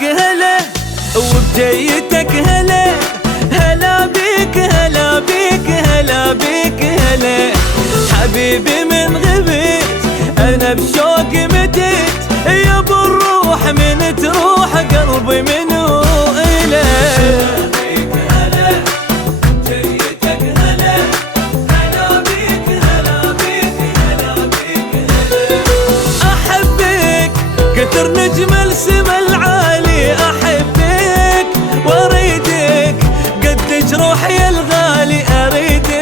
بيك هلا وبجيتك هلا، هلا بيك هلا بيك هلا بيك هلا. حبيبي من غبت انا بشوق متت، يا ابو الروح من تروح قلبي منو إله. كثر نجم السما العالي أحبك وأريدك، قدج روحي الغالي أريدك.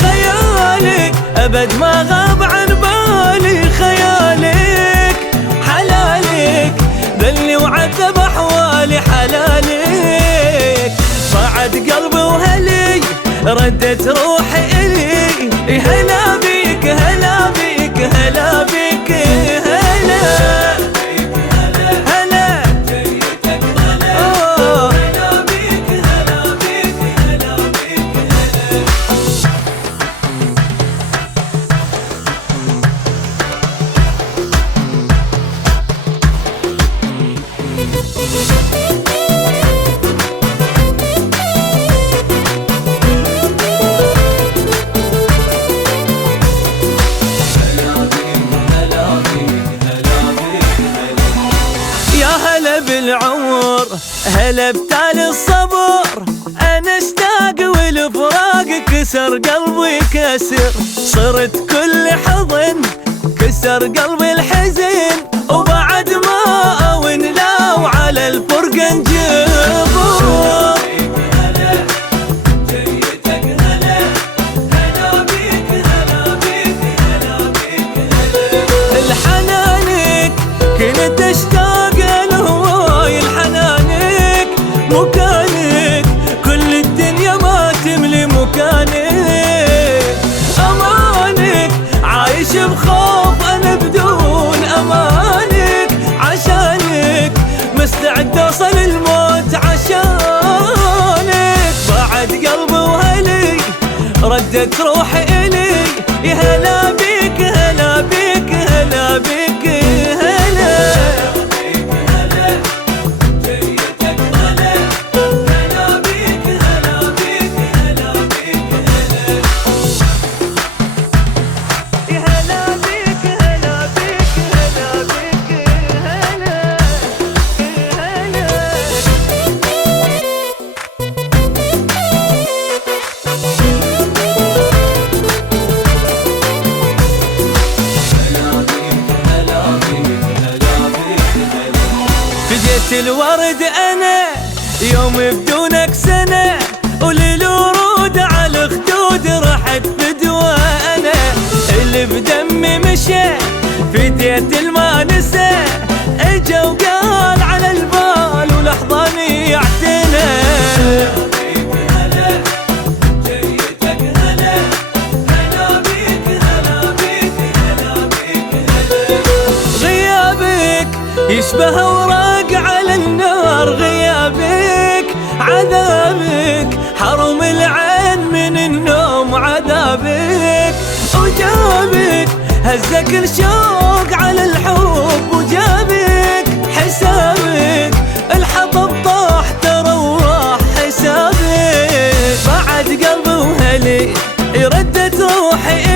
خيالك أبد ما غاب عن بالي، خيالك حلالك ذلني وعذب أحوالي حلالك. صعد قلبي وهلي ردت روحي إلي، هلا بيك هلا بيك هلا بيك هلا. هلا بالعمر هلا بتالي الصبر، انا اشتاق والفراق كسر قلبي كسر. صرت كل حضن كسر قلبي الحزن، وبعد ما اون لا وعلى الفرقة نجبر. الحنانك كنت اشتاق مكانك، كل الدنيا ما تملي مكانك. أمانك عايش بخوف أنا بدون أمانك، عشانك مستعد أوصل الموت عشانك. بعد قلبي وهلي ردت روحي إلي، يا هلا بيك هلا بيك هلا بيك هلا. الورد أنا يوم بدونك سنة، وللورود على الخدود رحت بدوى أنا. اللي بدمي مشى فديت المانسة، اجا وقال على البال ولحظاني اعتنى. غيابك يشبه اوراق على النار، غيابك عذابك حرم العين من النوم عذابك. وجابك هزك الشوق على الحب، وجابك حسابك الحطب طاح ترى وراح حسابك. بعد قلبي وهلي ردت روحي